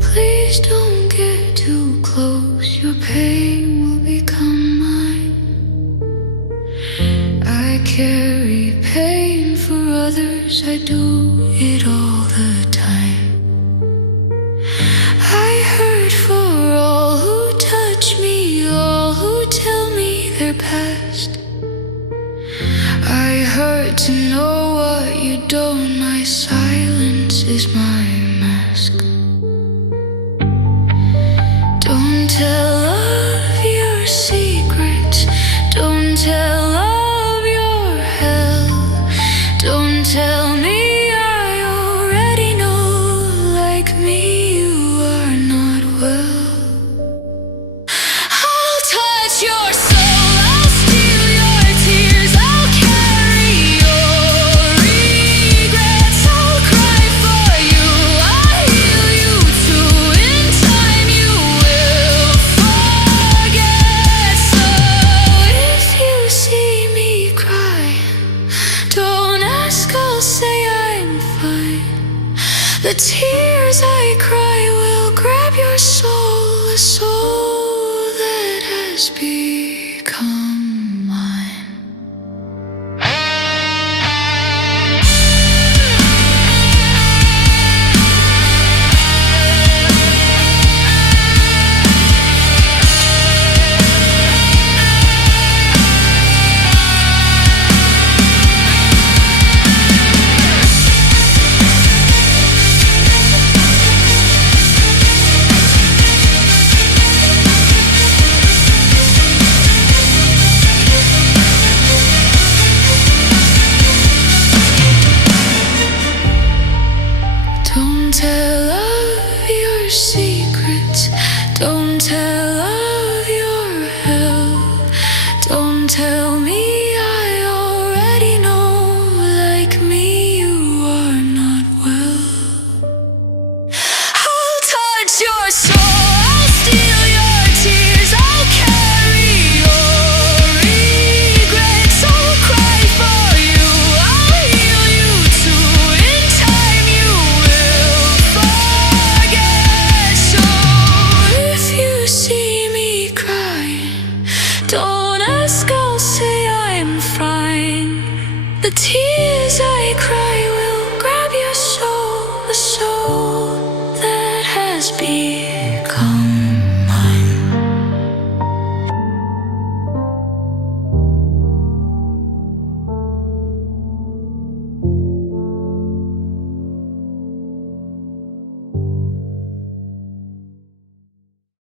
Please don't get too close, your pain will become mine. I carry pain for others, I do it all the time. I hurt for all who touch me, all who tell me their past. I hurt to know what you don't, my silence is my mask. Don't tell of your secrets, don't tell of your hell. Don't tell me I already know, like me you are not well. I'll touch your soul, I'll steal your tears, I'll carry your regrets, I'll cry for you, I'll heal you too. In time you will forget. So if you see me crying, don't ask, I'll say I'm fine. The tears I cry will grab your soul, a soul that has become mine. Don't tell